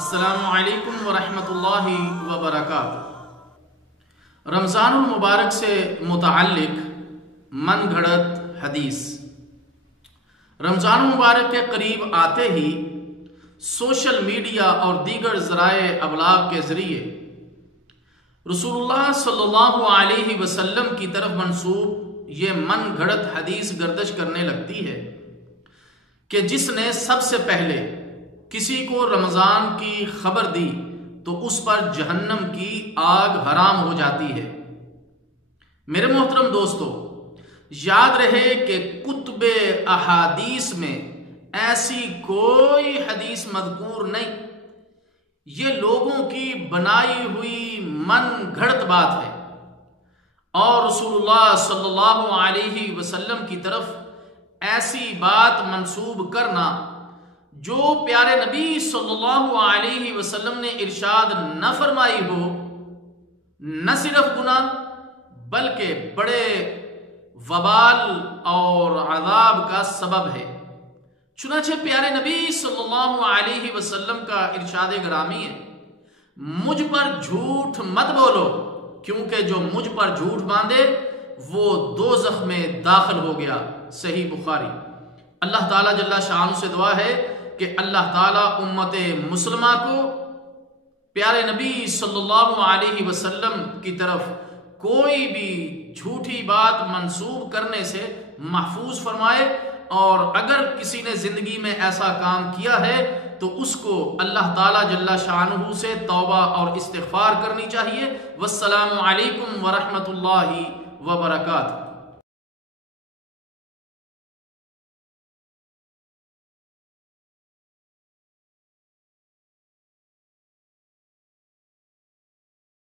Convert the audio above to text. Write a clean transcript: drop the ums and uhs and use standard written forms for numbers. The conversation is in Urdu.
السلام علیکم ورحمۃ اللہ وبرکاتہ۔ رمضان المبارک سے متعلق من گھڑت حدیث۔ رمضان المبارک کے قریب آتے ہی سوشل میڈیا اور دیگر ذرائع ابلاغ کے ذریعے رسول اللہ صلی اللہ علیہ وسلم کی طرف منسوب یہ من گھڑت حدیث گردش کرنے لگتی ہے کہ جس نے سب سے پہلے کسی کو رمضان کی خبر دی تو اس پر جہنم کی آگ حرام ہو جاتی ہے۔ میرے محترم دوستو، یاد رہے کہ کتب احادیث میں ایسی کوئی حدیث مذکور نہیں، یہ لوگوں کی بنائی ہوئی من گھڑت بات ہے، اور رسول اللہ صلی اللہ علیہ وسلم کی طرف ایسی بات منسوب کرنا جو پیارے نبی صلی اللہ علیہ وسلم نے ارشاد نہ فرمائی ہو، نہ صرف گناہ بلکہ بڑے وبال اور عذاب کا سبب ہے۔ چنانچہ پیارے نبی صلی اللہ علیہ وسلم کا ارشاد گرامی ہے، مجھ پر جھوٹ مت بولو، کیونکہ جو مجھ پر جھوٹ باندھے وہ دوزخ میں داخل ہو گیا۔ صحیح بخاری۔ اللہ تعالیٰ جل شانہ سے دعا ہے کہ اللہ تعالیٰ امت مسلمہ کو پیارے نبی صلی اللہ علیہ وسلم کی طرف کوئی بھی جھوٹی بات منسوب کرنے سے محفوظ فرمائے، اور اگر کسی نے زندگی میں ایسا کام کیا ہے تو اس کو اللہ تعالیٰ جل شانہ سے توبہ اور استغفار کرنی چاہیے۔ والسلام علیکم ورحمۃ اللہ وبرکاتہ۔